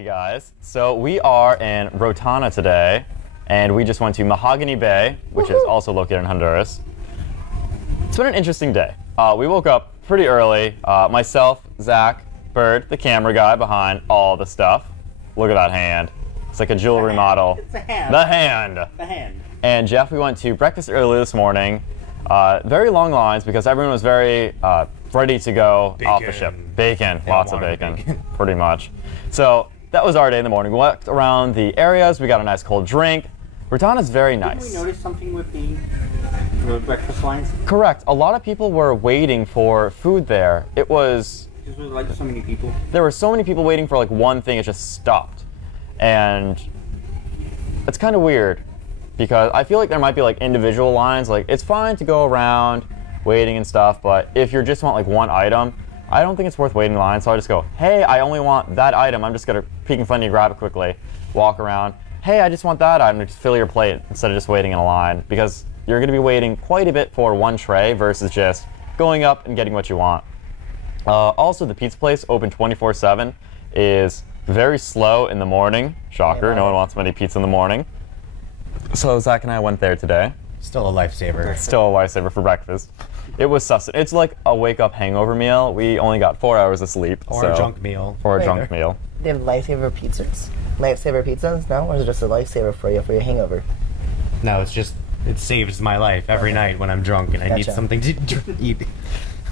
Hey guys, so we are in Rotana today, and we just went to Mahogany Bay, which is also located in Honduras. It's been an interesting day. We woke up pretty early. Myself, Zach, Bird, the camera guy behind all the stuff. Look at that hand. It's like a jewelry model. It's a hand. The hand. The hand. And Jeff, we went to breakfast early this morning. Very long lines because everyone was very ready to go off the ship. Bacon, lots of bacon, pretty much. So that was our day in the morning. We walked around the areas. We got a nice cold drink. Rotana's very nice. Did we notice something with the breakfast lines? Correct. A lot of people were waiting for food there. It was... Because there was like so many people. There were so many people waiting for like one thing. It just stopped. And it's kind of weird because I feel like there might be like individual lines. Like it's fine to go around waiting and stuff, but if you just want like one item, I don't think it's worth waiting in line. So I just go, hey, I only want that item. I'm just gonna peek and funny grab it quickly, walk around. Hey, I just want that item. Just fill your plate instead of just waiting in a line because you're gonna be waiting quite a bit for one tray versus just going up and getting what you want. Also, the pizza place, open 24/7, is very slow in the morning. Shocker, no one wants many pizza in the morning. So Zach and I went there today. Still a lifesaver. Still a lifesaver for breakfast. It was sustenance. It's like a wake-up hangover meal. We only got 4 hours of sleep. Or a junk meal. Or a junk meal. They have lifesaver pizzas? Lifesaver pizzas? No? Or is it just a lifesaver for your hangover? No, it's just, it saves my life every night when I'm drunk and I need something to eat.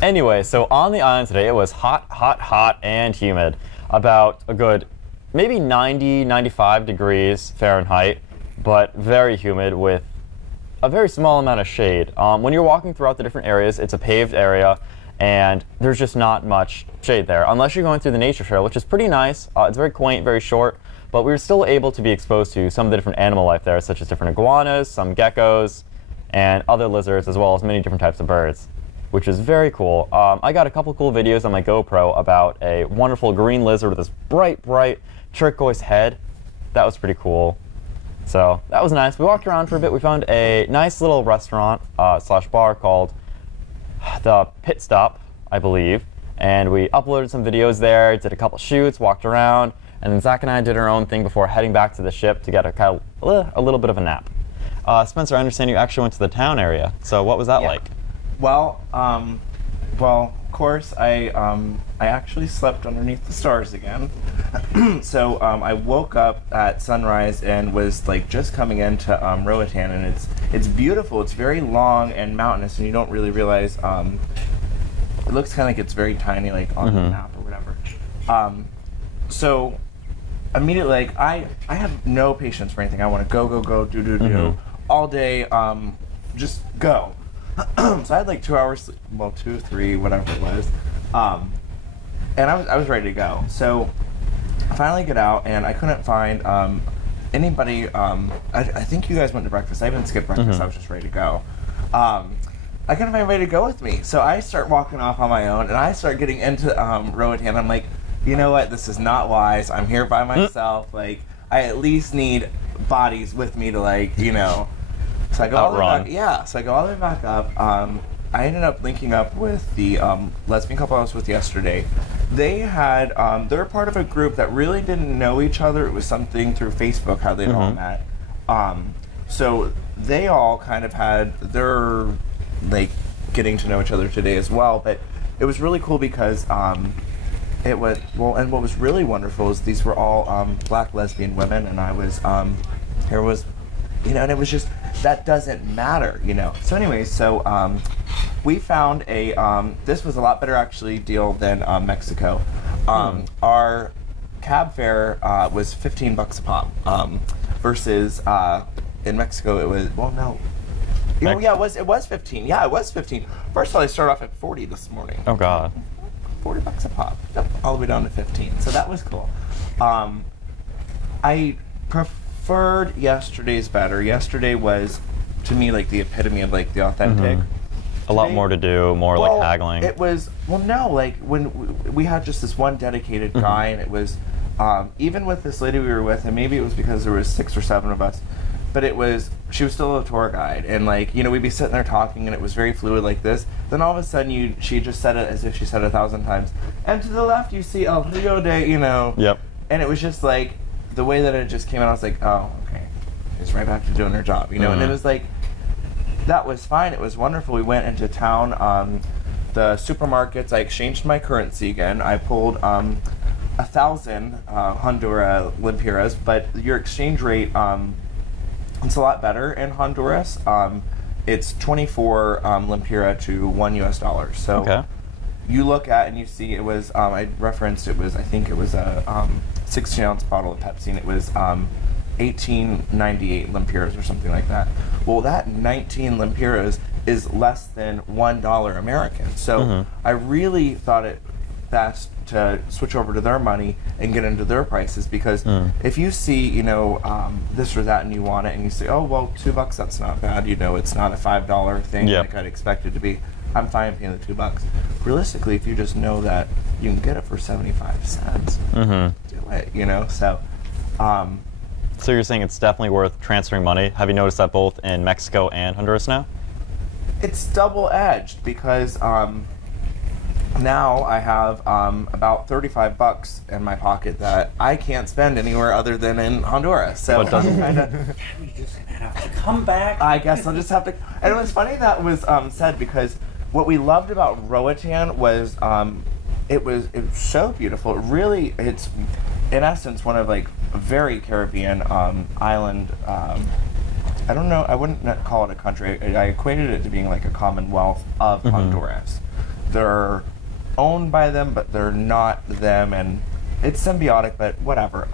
Anyway, so on the island today, it was hot, hot, hot, and humid. About a good, maybe 90, 95 degrees Fahrenheit, but very humid with a very small amount of shade. When you're walking throughout the different areas, it's a paved area, and there's just not much shade there, unless you're going through the nature trail, which is pretty nice. It's very quaint, very short, but we were still able to be exposed to some of the different animal life there, such as different iguanas, some geckos, and other lizards, as well as many different types of birds, which is very cool. I got a couple cool videos on my GoPro about a wonderful green lizard with this bright, bright turquoise head. That was pretty cool. So that was nice. We walked around for a bit. We found a nice little restaurant slash bar called the Pit Stop, I believe. And we uploaded some videos there, did a couple shoots, walked around, and then Zach and I did our own thing before heading back to the ship to get a little bit of a nap. Spencer, I understand you actually went to the town area. So what was that like? Well, of course, I actually slept underneath the stars again. So I woke up at sunrise and was like just coming into Roatan, and it's beautiful. It's very long and mountainous, and you don't really realize. It looks kind of like it's very tiny, like on the map or whatever. So immediately, like I have no patience for anything. I want to go, do all day. Just go. So I had like 2 hours sleep, well, 2, 3, whatever it was, and I was ready to go. So I finally get out, and I couldn't find anybody. I think you guys went to breakfast. I didn't skip breakfast. I was just ready to go. I couldn't find anybody to go with me, so I start walking off on my own, and I start getting into Roatan. I'm like, you know what? This is not wise. I'm here by myself. Like, I at least need bodies with me to, like, you know. So I go all the way back, so I go all the way back up. I ended up linking up with the lesbian couple I was with yesterday. They had, they're part of a group that really didn't know each other. It was something through Facebook how they'd all met. So they all kind of had their, like, getting to know each other today as well. But it was really cool because it was, well, and what was really wonderful is these were all black lesbian women, and I was, here was, you know, and it was just, that doesn't matter, you know. So anyways, so we found a, this was a lot better actually deal than Mexico. Our cab fare was $15 a pop, versus in Mexico it was, well, no. Oh, yeah, it was 15. Yeah, it was 15. First of all, they started off at 40 this morning. Oh God. $40 a pop, all the way down to 15. So that was cool. I preferred yesterday's better. Yesterday was, to me, like the epitome of like the authentic. A lot more to do, more like haggling. It was, well, no, like when we had just this one dedicated guy, and it was, even with this lady we were with, and maybe it was because there was 6 or 7 of us, but it was, she was still a tour guide, and like, you know, we'd be sitting there talking, and it was very fluid like this. Then all of a sudden, she just said it as if she said it 1,000 times. And to the left, you see El Rio de, you know. Yep. And it was just like the way that it just came out. I was like, oh, okay, she's right back to doing her job, you know. And it was like that was fine. It was wonderful. We went into town. The supermarkets. I exchanged my currency again. I pulled 1,000 Honduras lempiras, but your exchange rate it's a lot better in Honduras. It's 24 lempira to $1 US. So Okay. you look at and you see it was I referenced it was I think it was a 16-ounce bottle of Pepsi, and it was 1898 lempiras or something like that. Well, that 19 lempiras is less than $1 American. So I really thought it best to switch over to their money and get into their prices, because if you see, you know, this or that and you want it and you say, oh, well, $2, that's not bad, you know, it's not a $5 thing Yep. like I'd expect it to be. I'm fine paying the $2. Realistically, if you just know that you can get it for 75 cents, do it, you know? So, So you're saying it's definitely worth transferring money. Have you noticed that both in Mexico and Honduras now? it's double-edged because now I have about $35 in my pocket that I can't spend anywhere other than in Honduras. So But doesn't- You just have to come back. I guess I'll just have to. And it was funny that was said, because what we loved about Roatan was it was so beautiful. It really, it's in essence one of like a very Caribbean island. I don't know. I wouldn't call it a country. I equated it to being like a commonwealth of Honduras. They're owned by them, but they're not them, and it's symbiotic. But whatever.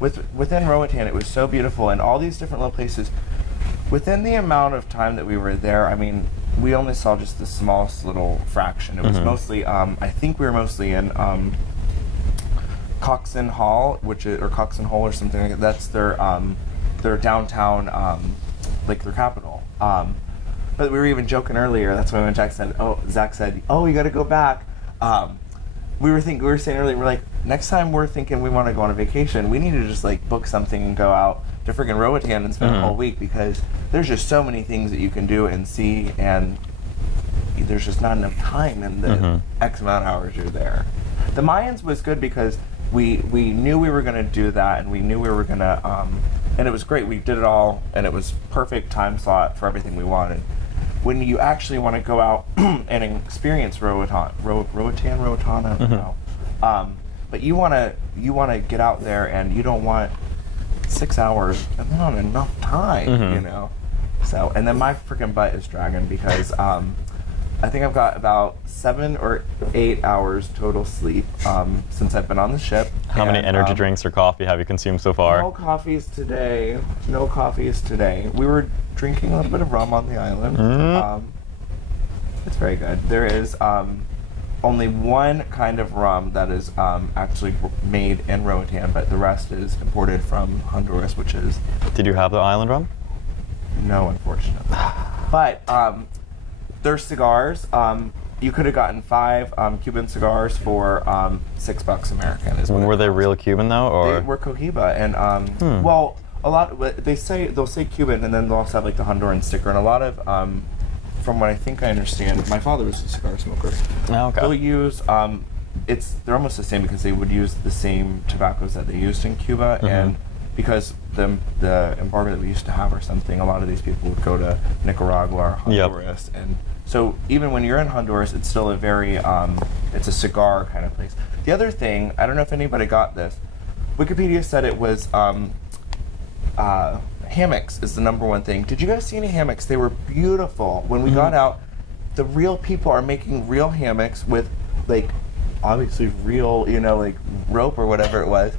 Within Roatan, it was so beautiful, and all these different little places. Within the amount of time that we were there, I mean, we only saw just the smallest little fraction. It was mostly, I think we were mostly in Coxon Hall, or Coxon Hole or something like that. That's their downtown, like their capital. But we were even joking earlier. That's why when Zach said, "Oh, you got to go back." We were saying earlier, we're like, next time we're thinking we want to go on a vacation, we need to just like book something and go out to friggin' Roatan and spend a whole week, because there's just so many things that you can do and see, and there's just not enough time in the X amount of hours you're there. The Mayans was good because we knew we were going to do that, and we knew we were going to, and it was great. We did it all, and it was perfect time slot for everything we wanted. When you actually want to go out and experience Roatan, I don't know. But you want to get out there, and you don't want 6 hours, and not enough time, you know. So, and then my freaking butt is dragging because I think I've got about 7 or 8 hours total sleep since I've been on the ship. How many energy drinks or coffee have you consumed so far? No coffees today. No coffees today. We were drinking a little bit of rum on the island. It's very good. There is only one kind of rum that is actually made in Roatan, but the rest is imported from Honduras, which is... Did you have the island rum? No, unfortunately. But their cigars, you could have gotten 5 Cuban cigars for $6 American. Is what Were it they cost. real Cuban though, or They were Cohiba, and well, a lot. They'll say Cuban, and then they'll also have like the Honduran sticker, and a lot of, from what I think I understand, my father was a cigar smoker. Oh, okay. They'll use they're almost the same, because they would use the same tobaccos that they used in Cuba, and because the embargo that we used to have or something, a lot of these people would go to Nicaragua or Honduras, and so even when you're in Honduras, it's still a very it's a cigar kind of place. The other thing, I don't know if anybody got this, Wikipedia said it was hammocks is the #1 thing. Did you guys see any hammocks? They were beautiful. When we got out, the real people are making real hammocks with, like, obviously real, you know, like rope or whatever it was.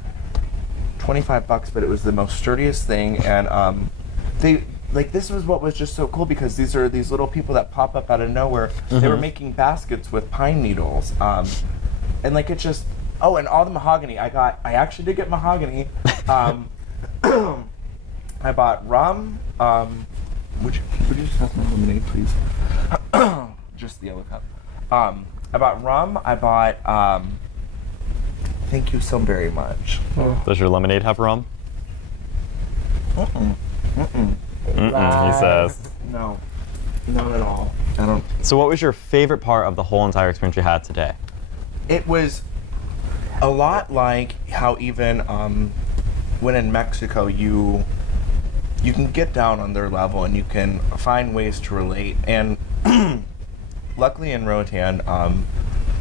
$25, but it was the most sturdiest thing, and they, like, this was what was just so cool, because these are these little people that pop up out of nowhere. They were making baskets with pine needles, and like, it just, oh, and all the mahogany. I actually did get mahogany. I bought rum. Would you just have my lemonade, please? Just the yellow cup. I bought rum. I bought. Thank you so very much. does your lemonade have rum? He says. No, not at all. I don't. So what was your favorite part of the whole entire experience you had today? It was a lot like how even when in Mexico you can get down on their level and you can find ways to relate. And luckily in Roatan,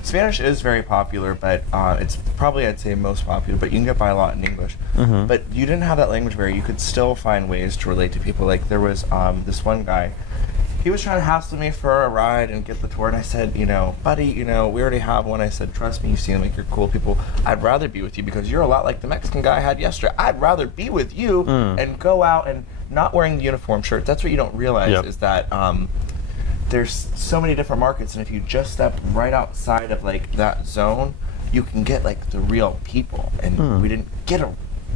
Spanish is very popular, but it's probably, I'd say, most popular, but you can get by a lot in English. But you didn't have that language barrier. You could still find ways to relate to people. Like there was this one guy, he was trying to hassle me for a ride and get the tour, and I said, you know, buddy, you know, we already have one. I said, trust me, you seem like you're cool people. I'd rather be with you because you're a lot like the Mexican guy I had yesterday. I'd rather be with you and go out and not wearing the uniform shirt. That's what you don't realize is that there's so many different markets, and if you just step right outside of like that zone, you can get like the real people. And we didn't get a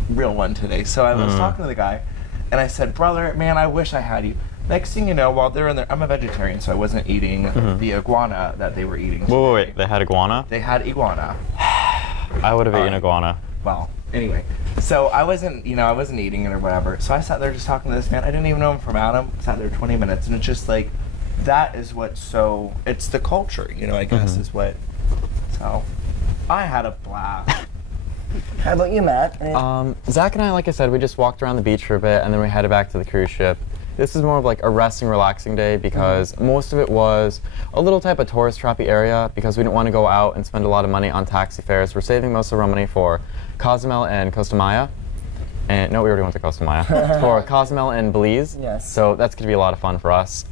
real one today. So I was talking to the guy, and I said, brother, man, I wish I had you. Next thing you know, while they're in there, I'm a vegetarian, so I wasn't eating the iguana that they were eating. Wait, they had iguana? They had iguana. I would have eaten iguana. Well, anyway, so I wasn't eating it or whatever. So I sat there just talking to this man. I didn't even know him from Adam. Sat there 20 minutes, and it's just like, that is what's so, it's the culture, you know, I guess is what, so I had a blast. How about you, Matt? Zach and I, like I said, we just walked around the beach for a bit, and then we headed back to the cruise ship. This is more of like a resting, relaxing day because most of it was a little type of tourist trappy area because we didn't want to go out and spend a lot of money on taxi fares. We're saving most of our money for Cozumel and Costa Maya. And no, we already went to Costa Maya. For Cozumel and Belize. Yes. So that's going to be a lot of fun for us.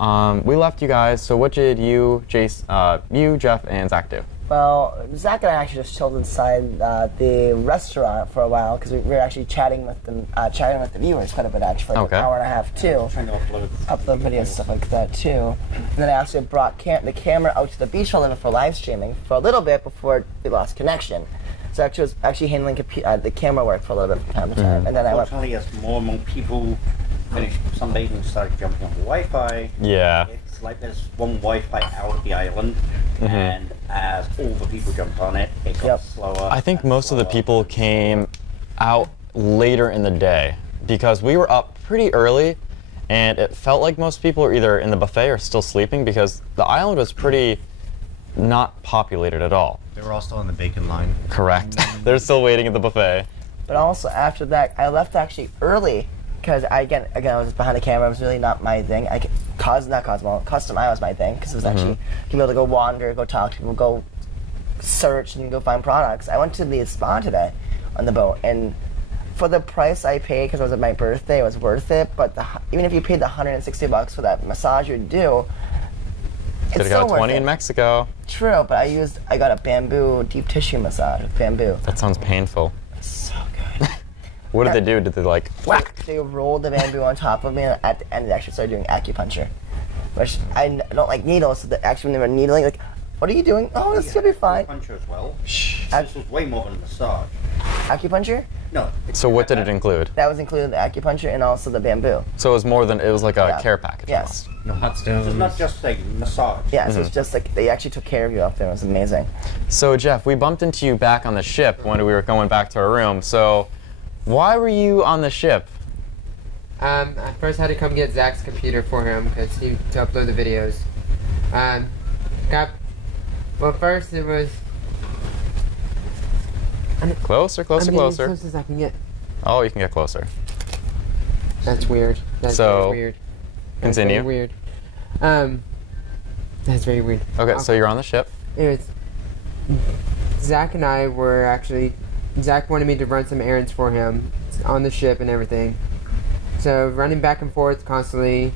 We left you guys. So what did you, you, Jeff, and Zach do? Well, Zach and I actually just chilled inside the restaurant for a while because we were actually chatting with the viewers quite a bit, actually, like an hour and a half too. Trying to Upload videos and stuff like that too. And then I actually brought the camera out to the beach for a little bit for live streaming for a little bit before we lost connection. So I was actually handling the camera work for a little bit from time to time. And then I went. Unfortunately, as more and more people finished sunbathing and started jumping on the Wi-Fi, it's like there's one Wi-Fi out of the island, and as all the people jumped on it, it got slower. I think most of the people came out later in the day because we were up pretty early, and it felt like most people were either in the buffet or still sleeping because the island was pretty not populated at all. They were all still on the bacon line. Correct. They're still waiting at the buffet. But also after that, I left actually early because again I was behind the camera. It was really not my thing. Custom Eye was my thing because it was actually being able to go wander, go talk to people, go search and go find products. I went to the spa today on the boat, and for the price I paid because it was my birthday, it was worth it. But even if you paid the $160 for that massage you'd do, Could have got 20 in Mexico. True, but I got a bamboo deep tissue massage with bamboo. That sounds painful. It's so good. What did they do? Did they like whack? They rolled the bamboo on top of me, and at the end they actually started doing acupuncture. Which I don't like needles, so actually when they were needling, like, what are you doing? Oh, this is gonna be fine. Acupuncture as well. This was way more than a massage. Acupuncture? No. So what did it include? That was included the acupuncture and also the bamboo. So it was more than, it was like a care package. Yes. No hot stones. It's not just a massage. Yeah, so it's just like they actually took care of you up there. It was amazing. So Jeff, we bumped into you back on the ship when we were going back to our room. So why were you on the ship? I first had to come get Zach's computer for him because he to upload the videos. Well, first it was. Closer. As close as I can get. Oh, you can get closer. That's weird. That's very weird. That's Continue. very weird. That's very weird. Okay, so you're on the ship. It was. Zach and I were actually. Zach wanted me to run some errands for him on the ship and everything. So running back and forth constantly.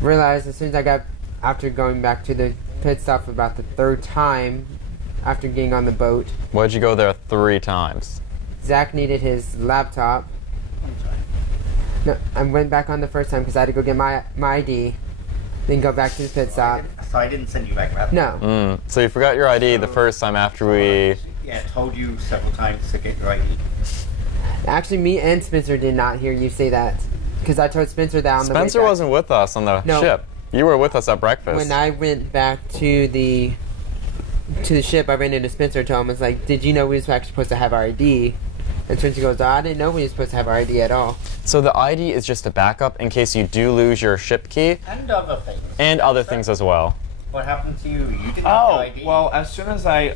Realized as soon as I got after going back to the pit stop about the third time after getting on the boat. Why'd you go there 3 times? Zach needed his laptop. No, I went back on the first time because I had to go get my ID, then go back to the pit stop. So I didn't send you back that. No. So you forgot your ID the first time after we... Yeah, I told you several times to get your ID. Actually, me and Spencer did not hear you say that because I told Spencer that on the way back. Spencer wasn't with us on the ship. You were with us at breakfast. When I went back to the ship, I ran into Spencer and told him, I was like, did you know we were actually supposed to have our ID? And Spencer goes, I didn't know we were supposed to have our ID at all. So the ID is just a backup in case you do lose your ship key. And other things. And other things as well. What happened to you? You didn't have Oh, the ID. well, as soon as I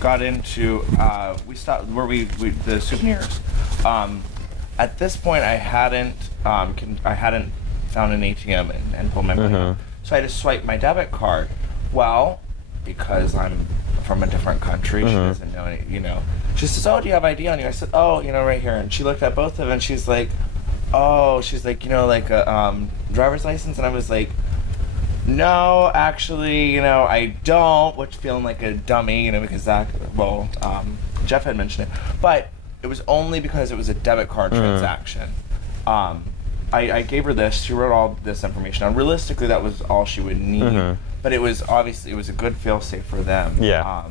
got into we stopped where we the souvenirs. At this point, I hadn't found an ATM and pulled my money out. So I had to swipe my debit card. Well, because I'm from a different country, she doesn't know any, you know. She says, "Oh, do you have ID on you?" I said, "Oh, you know, right here." And she looked at both of them and she's like, "Oh," she's like, "You know, like a driver's license?" And I was like, "No, actually, you know, I don't," which feeling like a dummy, you know, because Jeff had mentioned it. But it was only because it was a debit card transaction. I gave her this. She wrote all this information down. Realistically, that was all she would need. But it was obviously a good fail-safe for them. Yeah.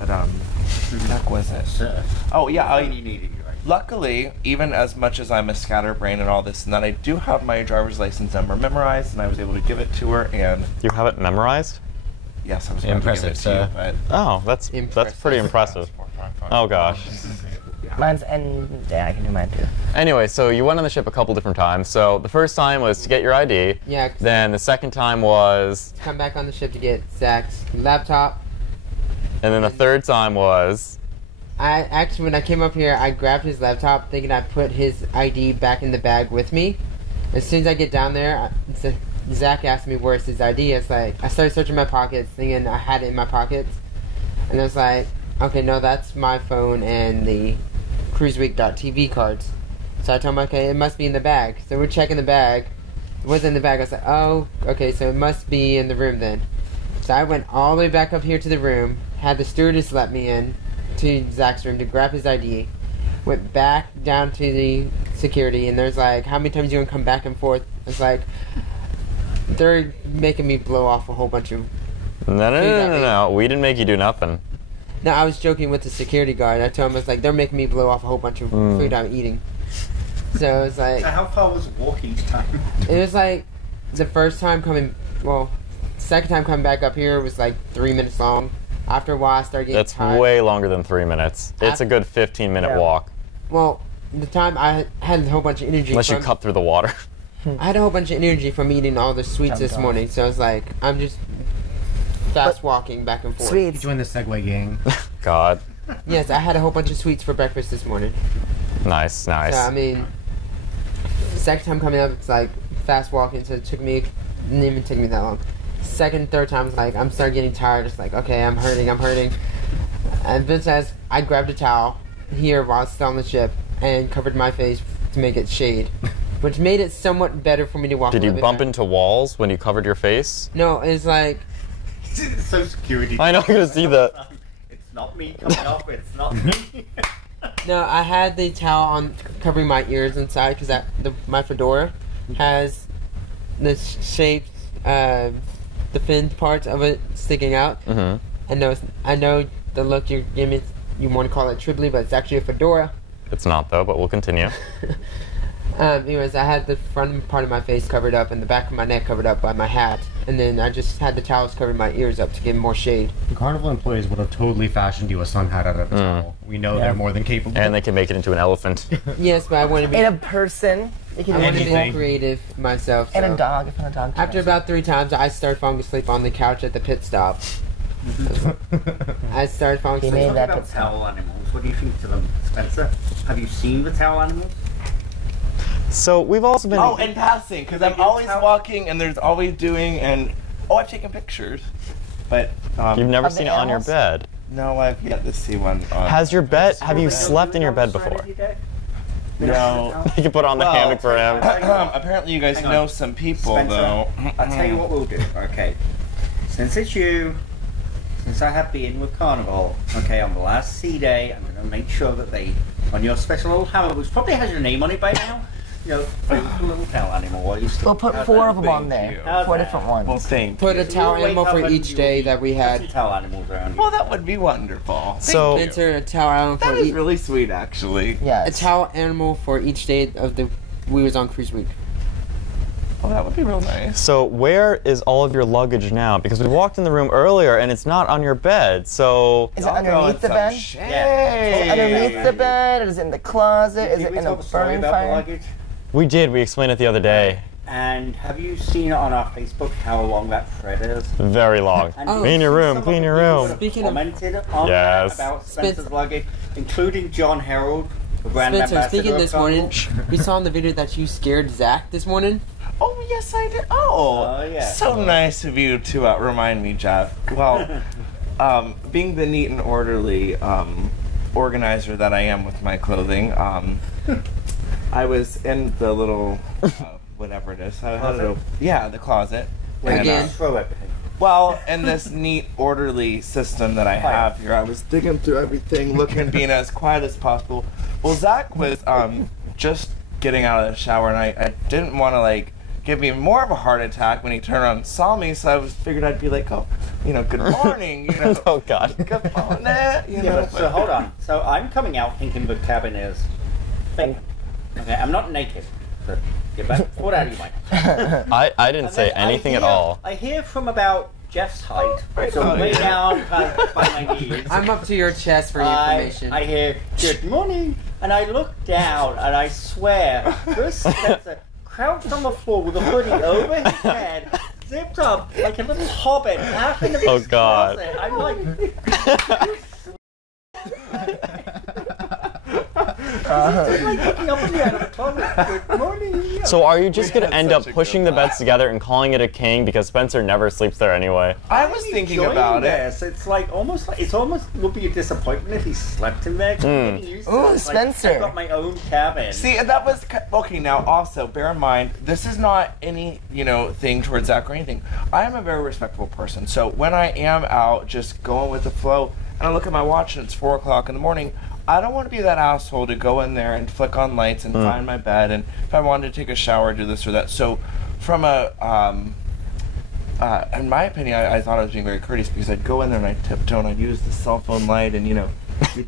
Who the heck was it? Oh, yeah. You needed your ID. Luckily, even as much as I'm a scatterbrain and all this and that, I do have my driver's license number memorized, and I was able to give it to her. And You have it memorized? yes, I was going to give it to you, but Oh, that's pretty impressive. Oh gosh. Mine's and yeah, I can do mine too. Anyway, so you went on the ship a couple different times. So the first time was to get your ID. Yeah. 'Cause Then the second time was, come back on the ship to get Zach's laptop. and then the third time was. I actually, when I came up here, I grabbed his laptop thinking I put his ID back in the bag with me. As soon as I get down there, Zach asked me where's his ID. It's like, I started searching my pockets thinking I had it in my pockets. And I was like, okay, no, that's my phone and the cruiseweek.tv cards. So I told him, okay, it must be in the bag. So we're checking the bag. It wasn't in the bag. I was like, oh, okay, so it must be in the room then. So I went all the way back up here to the room, had the stewardess let me in to Zach's room to grab his ID, went back down to the security, and there's like, how many times you gonna come back and forth? It's like, they're making me blow off a whole bunch of... No. We didn't make you do nothing. No, I was joking with the security guard. I told him, I was like, they're making me blow off a whole bunch of food I'm eating. So it was like... So how far was the walk each time? It was like, the first time coming... Well, second time coming back up here was like 3 minutes long. After a while, I started getting That's tired. way longer than 3 minutes. It's a good 15-minute walk. Well, the time I had a whole bunch of energy Unless you from... cut through the water. I had a whole bunch of energy from eating all the sweets this morning, so I was like, I'm just fast walking back and forth. Sweets. Join the Segway gang. God. Yes, I had a whole bunch of sweets for breakfast this morning. Nice. So, I mean, second time coming up, it's like fast walking, so it didn't even take me that long. Second, third time, it's like, I'm starting getting tired. It's like, okay, I'm hurting. And Vince says, I grabbed a towel here while I was still on the ship and covered my face to make it shade, which made it somewhat better for me to walk. Did you bump into walls when you covered your face? No, it's like... So security... I know, you're gonna see that. It's not me coming up, it's not me. No, I had the towel on covering my ears inside because my fedora has the shaped, the fin parts of it sticking out. Mm-hmm. I know the look you're giving me, you want to call it tribly, but it's actually a fedora. It's not though, but we'll continue. Anyways, I had the front part of my face covered up and the back of my neck covered up by my hat, and then I just had the towels covering my ears up to give more shade. The Carnival employees would have totally fashioned you a sun hat out of a towel. We know they're more than capable. And they can make it into an elephant. Yes, but I want to be... In a person. You can I do want to be anything. creative myself. And so. a dog, if I'm a dog. After about 3 times, I started falling asleep on the couch at the pit stop. I started falling He asleep. made Talk that about pit towel animals. What do you think to them, Spencer? Have you seen the towel animals? So we've also been. Oh, in passing, because I'm always walking and there's always doing and I've taken pictures, but You've never Of the seen it on your animals? bed. no, I've yet to see one. Have you slept in your bed before? No. You can put on the Well, hammock for him. Apparently, you guys Hang on. know some people Spencer, though. I'll tell you what we'll do. Okay, since it's you, since I have been with Carnival, okay, on the last sea day, I'm going to make sure that they, on your special little hammock, which probably has your name on it by now, you know, the little towel animal. We'll put 4 of them on there. How's 4 that? different ones. Well, thank Put a you. towel You'll wake animal up for and each you day will that we have had. towel animals around you. Well, that would be wonderful. So Enter a towel animal That for is each. really sweet, actually. A Yes. towel animal for each day of the we was on cruise week. Oh, that would be real nice. So where is all of your luggage now? Because we walked in the room earlier and it's not on your bed. So Is it underneath the bed? Yeah. Underneath the bed? Is it in the closet? Is Did it we in a tell the story burning about the fire? luggage? we explained it the other day. And have you seen on our Facebook how long that thread is? Very long. And Clean your room, clean your room. Speaking of commented on Yes. that about Spencer's luggage, including John Harold, the brand Spencer, ambassador speaking of this Carnival. morning, we saw in the video that you scared Zach this morning. Oh, yes, I did. Oh, yeah. So nice of you to remind me, Jeff. Well, being the neat and orderly organizer that I am with my clothing, I was in the little, whatever it is. How did it open? Yeah, the closet. And, Again. Throw everything. well, in this neat, orderly system that I have here, I was digging through everything, looking, being as quiet as possible. Well, Zach was just getting out of the shower, and I didn't want to, like, give me more of a heart attack when he turned around and saw me, so I figured I'd be like, oh, you know, good morning, you know. Oh, God. Good morning, you know. So hold on. So I'm coming out thinking the cabin is fake. Okay, I'm not naked. So get back. What out of your mind? I didn't And say then I anything at hear- all. I hear from about Jeff's height, Right so on. way down kind of by my knees. I'm up to your chest for your information. I hear good morning, and I look down, and I swear, there's Spencer crouched on the floor with a hoodie over his head, zipped up like a little hobbit, half in the Oh, God. closet. I'm like. It's like looking up at me out of the closet. Good morning. So are you just We gonna had end up such a pushing good the beds together and calling it a king because Spencer never sleeps there anyway? I was thinking enjoying about it. this. It's like almost would be a disappointment if he slept in there. 'Cause I'm getting used to Ooh, it. It's like, Spencer. I've got my own cabin. See, and that was okay. Now, also bear in mind, this is not any thing towards Zach or anything. I am a very respectful person, so when I am out just going with the flow, and I look at my watch and it's 4 o'clock in the morning, I don't want to be that asshole to go in there and flick on lights and find my bed, and if I wanted to take a shower, do this or that. So, from a in my opinion, I thought I was being very courteous because I'd go in there and I'd tiptoe and I'd use the cell phone light and you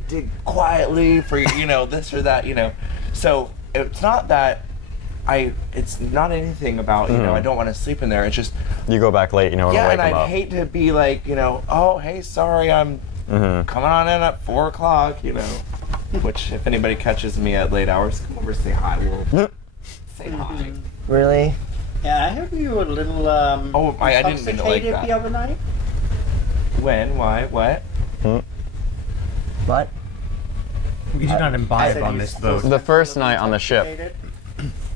dig quietly for this or that, So it's not that it's not anything about I don't want to sleep in there. It's just You go back late, when yeah, wake and him I'd up. hate to be like oh hey sorry I'm coming on in at 4 o'clock, which if anybody catches me at late hours, come over say hi. We'll say hi. Really? Yeah, I heard you were a little I didn't mean to like intoxicated that. the other night. When? Why? What? What? We do not I imbibe said on you this still boat. The first night on the ship. intoxicated.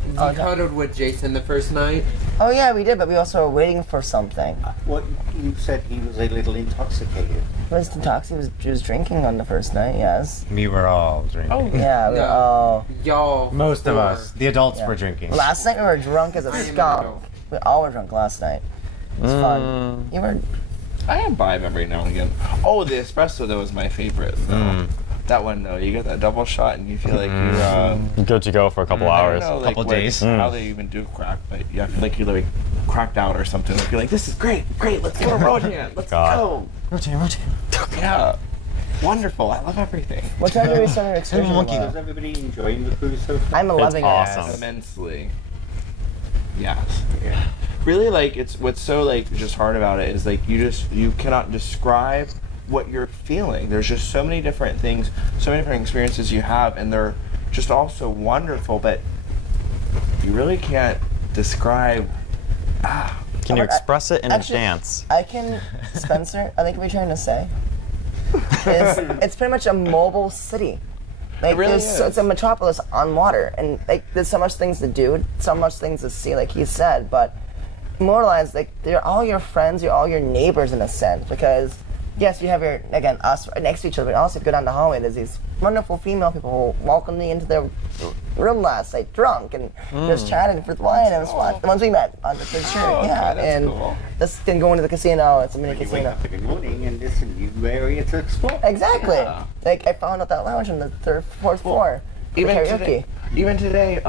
You cuddled with Jason the first night. Oh yeah, we did, but we also were waiting for something. What you said he was a little intoxicated. Was Toxie was drinking on the first night? Yes. We were all drinking. Oh, Yeah. We, No. Y'all. Most of were- us, the adults, Yeah. were drinking. Last night we were drunk as a I am an skunk. adult. We all were drunk last night. It was fun. You were. I imbibe every now and again. Oh, the espresso though is my favorite. Though. That one though, you get that double shot and you feel like you're. Good to go for a couple I hours. don't know, like, Couple days. How they even do crack, but yeah, I feel like you're like cracked out or something. Like you're like, this is great, let's go to Rodan, let's God. go. Rotate. Yeah, wonderful. I love everything. What time did we start our excursion? monkey. tomorrow? Is everybody enjoying the cruise so far? I'm loving awesome. it. Immensely. Yes. Yeah. Really, like it's what's so like just hard about it is like you cannot describe what you're feeling. There's just so many different things, so many different experiences you have, and they're just all so wonderful, but you really can't describe. Can you express it in Actually- a dance? I can, Spencer. I think what you're trying to say is it's pretty much a mobile city. Like It really there's is. it's a metropolis on water, and like there's so much things to do, so much things to see, like he said. But more or less, like they're all your friends, you're all your neighbors in a sense, because yes, you have us right next to each other, but also if you go down the hallway, there's these wonderful female people who welcomed me into their room last night, drunk, and just chatting for wine. It was fun. The ones we met on the third street, okay, yeah, that's and cool. just then going to the casino. It's a mini You wake casino. up in the morning and it's a new area to explore. Exactly. Yeah. Like I found out that lounge on the fourth floor. for karaoke. Even today,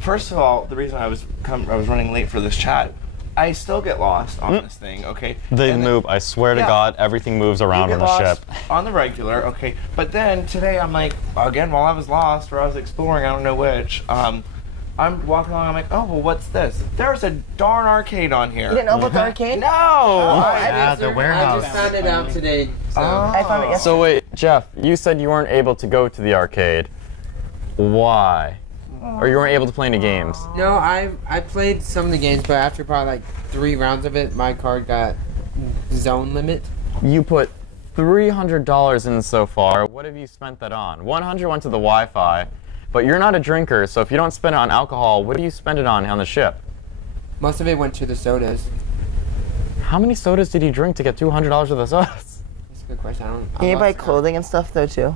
first of all, the reason I was running late for this chat, I still get lost on this thing. Okay. They And then- move. I swear to Yeah. God, everything moves around you on get the lost ship. on the regular, okay. But then today I'm like, again, while I was lost or I was exploring, I don't know which. I'm walking along. I'm like, oh well, what's this? There's a darn arcade on here. You didn't know about the arcade? No. Yeah, the I warehouse. just found it out today. So. I found it yesterday. So wait, Jeff, you said you weren't able to go to the arcade. Why? Or you weren't able to play any games? No, I played some of the games, but after probably like 3 rounds of it, my card got zone limit. You put $300 in so far. What have you spent that on? 100 went to the Wi-Fi, but you're not a drinker, so if you don't spend it on alcohol, what do you spend it on the ship? Most of it went to the sodas. How many sodas did you drink to get $200 worth of sodas? That's a good question. I Can you buy lost count. clothing and stuff though too?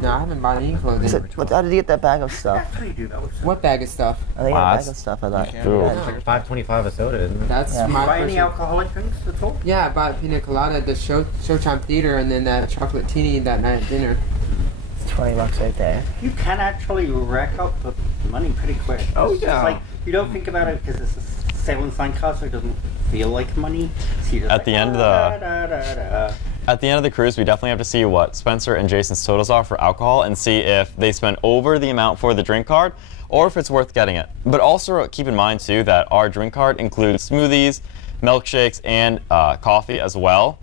No, I haven't bought any clothing. How did you get that bag of stuff? Actually, do that with What bag of stuff? I think Wow, a bag that's- of stuff. I thought. Ooh. Yeah. $5.25 a soda, isn't it? That's Yeah. my buy any personal- alcoholic drinks at all? Yeah, I bought pina colada at the Showtime Theater and then that chocolate teeny that night at dinner. It's $20 right there. You can actually rack up the money pretty quick. Oh, It's just yeah. like, you don't think about it because it's a sailing sign card, so it doesn't feel like money. So you're just At like, the end of "Da, da, da, da." At the end of the cruise, we definitely have to see what Spencer and Jason's totals are for alcohol and see if they spend over the amount for the drink card or if it's worth getting it. But also keep in mind too that our drink card includes smoothies, milkshakes, and coffee as well.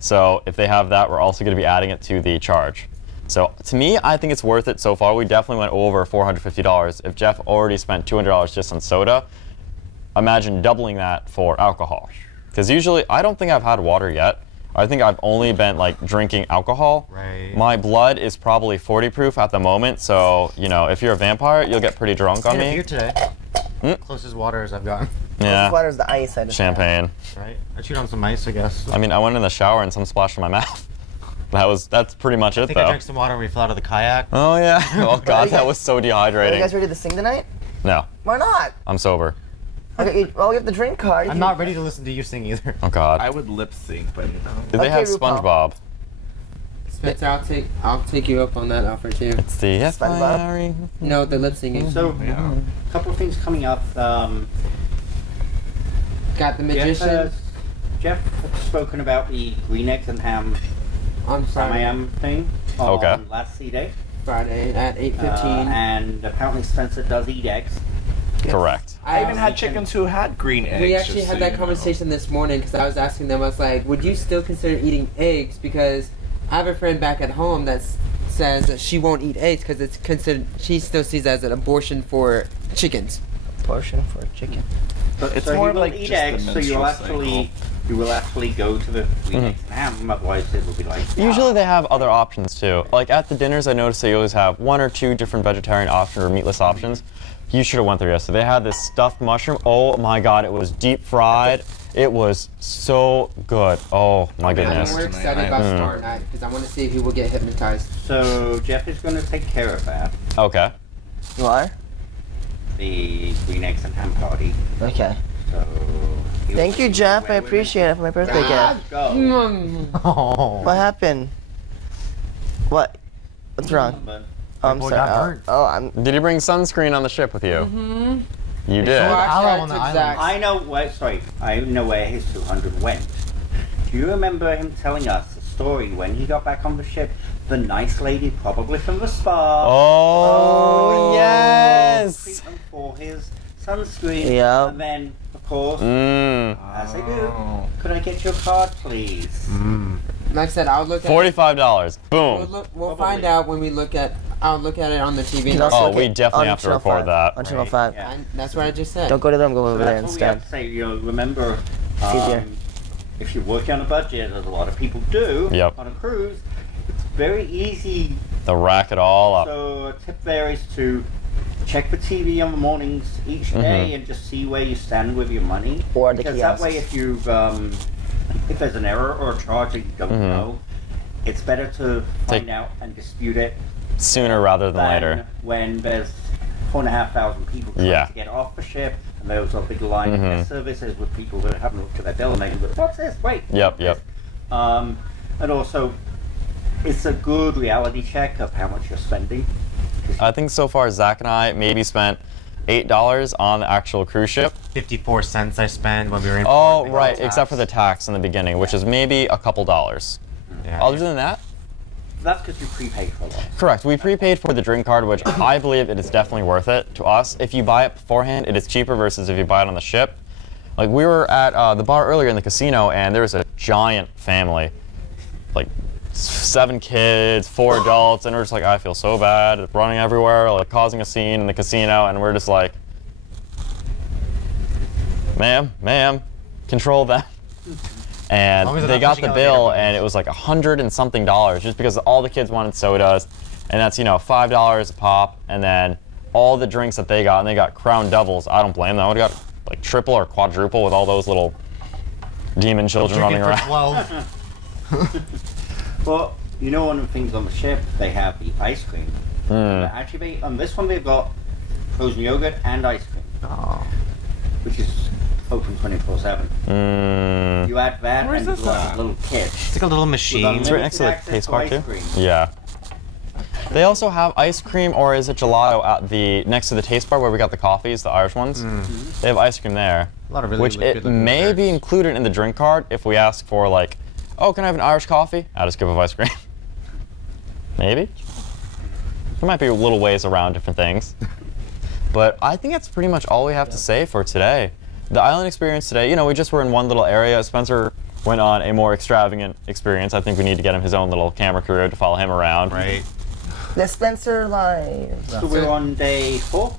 So if they have that, we're also going to be adding it to the charge. So to me, I think it's worth it so far. We definitely went over $450. If Jeff already spent $200 just on soda, imagine doubling that for alcohol. Because usually, I don't think I've had water yet. I think I've only been like drinking alcohol. Right. My blood is probably 40 proof at the moment, so you know if you're a vampire, you'll get pretty drunk on I had a me. beer today. Closest water as I've gotten. Yeah, Water's the ice. I just champagne. Right. I chewed on some ice, I guess. I mean, I went in the shower and some splashed in my mouth. That's pretty much I it think I though. drank some water when we fell out of the kayak. Oh yeah. Oh god, that was so Are you dehydrating. guys ready to sing tonight? No, Why not? I'm sober. Okay, well, we have the drink card. You I'm can- not ready to listen to you sing either. Oh god. I would lip sync, but you know. Did they Okay, have RuPaul. SpongeBob? Spencer, I'll take you up on that offer too. It's the SpongeBob? No, the lip singing. So, Yeah. a couple of things coming up. Got the magician Jeff had spoken about the green eggs and ham on Friday, Sam thing on Okay. last C-Day. Friday at 8:15. And apparently Spencer does eat eggs. Correct. I even had chickens who had green eggs. We actually just had so that you know. conversation this morning because I was asking them, I was like, would you still consider eating eggs? Because I have a friend back at home that says that she won't eat eggs because it's considered, she still sees it as an abortion for chickens. portion for chicken. But It's so more you will like eat just the eggs, so menstrual you will actually go to the green eggs and ham. Otherwise, it will be like Usually they have other options too. Like at the dinners, I noticed they always have 1 or 2 different vegetarian options or meatless options. You should have went there yesterday. They had this stuffed mushroom. Oh my god, it was deep fried. It was so good. Oh my I'm goodness. more excited about Star Night because I want to see if he will get hypnotized. So Jeff is going to take care of that. Okay. You are? The green eggs and ham party. Okay. So he'll Thank you, see Jeff. I where we're appreciate it for my birthday gonna gift. Go. Oh. What happened? What? What's wrong? But Oh, I'm boy sorry. got burnt. Oh, I'm. Did you bring sunscreen on the ship with you? Mm-hmm. You did. Well, actually, Aloe on the took island. Zach's. I know where. Sorry, I know where his 200 went. Do you remember him telling us the story when he got back on the ship? The nice lady, probably from the spa, Oh, yes. treatment for his sunscreen. Yeah. And then, of course, Mm. as I do, could I get your card, please? Like I said, I'll look at $45. We'll, Boom. we'll Probably. find out when we look at. I'll look at it on the TV. You can also Oh, look we at- definitely on have to Channel record 5, that. On Channel Right, 5. yeah. That's what I just said. Don't go to them, go So over there that's what we have instead. to say. You know, remember, easier. if you're working on a budget, as a lot of people do Yep. on a cruise, it's very easy. The rack it all up. So a tip there is to check the TV on the mornings each day and just see where you stand with your money. Or the because kiosks. that way, if you've if there's an error or a charge that you don't know, it's better to find Take- out and dispute it Sooner rather than later. when there's 4,500 people trying Yeah. to get off the ship, and there's a big line in their services with people that haven't looked at their bill and they go, "What's this? Wait." Yep, yep. And also, it's a good reality check of how much you're spending. I think so far Zach and I maybe spent $8 on the actual cruise ship. 54 cents I spent when we were in. Oh, Port right, Tax. except for the tax in the beginning, which is maybe a couple dollars. Yeah. Other than that, That's because you prepaid for a lot. correct. We prepaid for the drink card, which I believe it is definitely worth it to us. If you buy it beforehand, it is cheaper versus if you buy it on the ship. Like we were at the bar earlier in the casino, and there was a giant family, like 7 kids, 4 adults, and we're just like, I feel so bad, running everywhere, like causing a scene in the casino, and we're just like, ma'am, control them. And they got the bill, and it was like $100 and something just because all the kids wanted sodas, and that's, you know, $5 a pop, and then all the drinks that they got, and they got Crown Doubles. I don't blame them. I would have got like triple or quadruple with all those little demon children running around. Well, you know, one of the things on the ship, they have the ice cream. Actually, on this one, they've got frozen yogurt and ice cream. Oh. Which is open 24/7. You add that and a little kit. It's like a little machine. It's right next to the taste bar too. Yeah. They also have ice cream, or is it gelato, at the next to the taste bar where we got the coffees, the Irish ones. They have ice cream there, A lot of really which it may be included in the drink card if we ask for, like, oh, can I have an Irish coffee? Add a scoop of ice cream. Maybe. There might be a little ways around different things. But I think that's pretty much all we have to say for today. The island experience today, you know, we just were in one little area. Spencer went on a more extravagant experience. I think we need to get him his own little camera crew to follow him around. Right. The Spencer Live. So we're on day 4?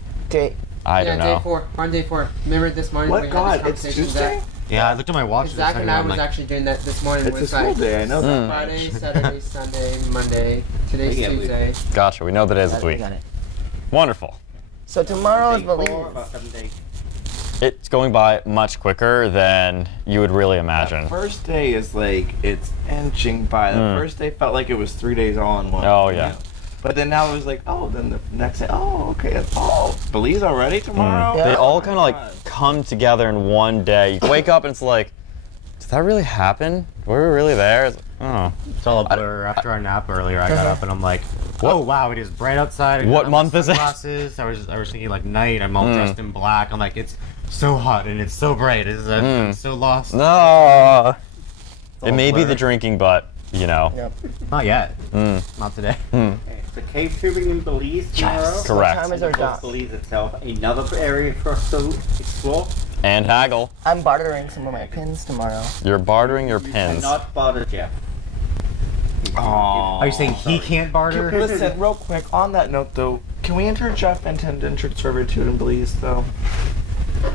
I don't know. Day 4. We're on day 4. Remember this morning we What? had God, this it's conversation Tuesday? Yeah, I looked at my watch. Zach and I was actually doing that this morning. It's a was school like day, I know that. Friday, Saturday, Sunday, Monday. Today's Yeah, Tuesday. Gotcha. We know the days of the We week. got it. Wonderful. So tomorrow is Day 4, Belize. about 7 days. It's going by much quicker than you would really imagine. The first day is like, it's inching by. The first day felt like it was 3 days all in one. Oh, yeah. But then now it was like, oh, then the next day, oh, okay, oh, Belize already tomorrow? Yeah. They all Oh kind my of God. like come together in one day. You wake up and it's like, did that really happen? Were we really there? It's like, oh. It's all a blur. After our nap earlier, I got up and I'm like, oh wow, it is bright outside. I got What on my month is it? sunglasses. I was thinking like night. I'm all dressed in black. I'm like, it's so hot and it's so bright. I'm so lost. No. It all may be blur. the drinking, but, you know. Yep. Not yet. Not today. Okay, so cave tubing in Belize tomorrow. Correct. What time is our Of course, job? Belize itself, another area for us to explore. And haggle. I'm bartering some of my pins tomorrow. You're bartering your And pins. not barter Jeff. Are you saying he can't barter? Listen, real quick, on that note though, can we enter Jeff into indentured servitude in Belize though?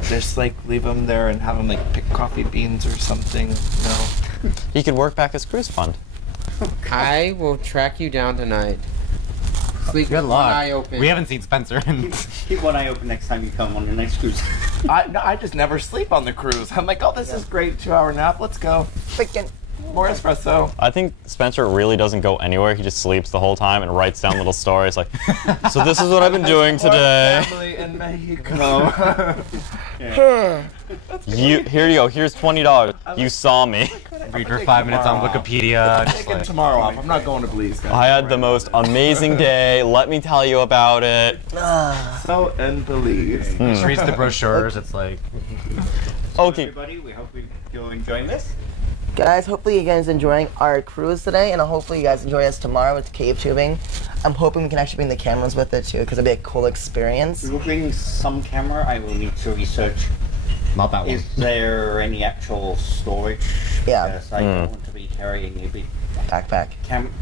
Just like leave him there and have him like pick coffee beans or something? No. He could work back his cruise fund. I will track you down tonight. Sleep Good with one luck. eye open. We haven't seen Spencer. Keep one eye open next time you come on your next cruise. I just never sleep on the cruise. I'm like, oh, this is great, 2-hour nap. Let's go. Freaking. More espresso. I think Spencer really doesn't go anywhere. He just sleeps the whole time and writes down little stories like, so this is what I've been doing today. Family in Mexico. Here you go. Here's $20. You saw me. Read for 5 minutes on Wikipedia. just Taking like- tomorrow off. I'm not going to Belize, guys. I had the most amazing day. Let me tell you about it. So in Belize. Just reads the brochures. It's like, Okay. Everybody, we hope you're enjoying this. Guys, hopefully you guys enjoying our cruise today, and hopefully you guys enjoy us tomorrow with cave tubing. I'm hoping we can actually bring the cameras with it too, because it'll be a cool experience. We will bring some camera. I will need to research. not that one. Is there any actual storage? Yeah. Because I don't want to be carrying a big Backpack.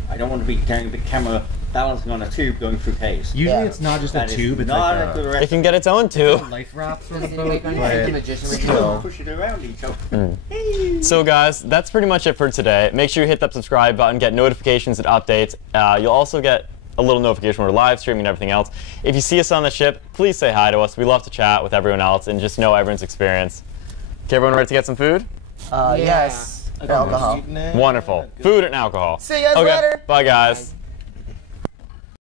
I don't want to be carrying a big camera balancing on a tube going through caves. Usually Yeah. it's not just a That is tube. It's not like a good It recipe. can get its own too. life raft sort of Make boat. on but the magician with still. Push it around each other. So guys, that's pretty much it for today. Make sure you hit that subscribe button, get notifications and updates. You'll also get a little notification when we're live streaming and everything else. If you see us on the ship, please say hi to us. We love to chat with everyone else and just know everyone's experience. Okay, everyone ready to get some food? Yes. And alcohol. Wonderful. Food and alcohol. See you guys Okay, later. bye guys.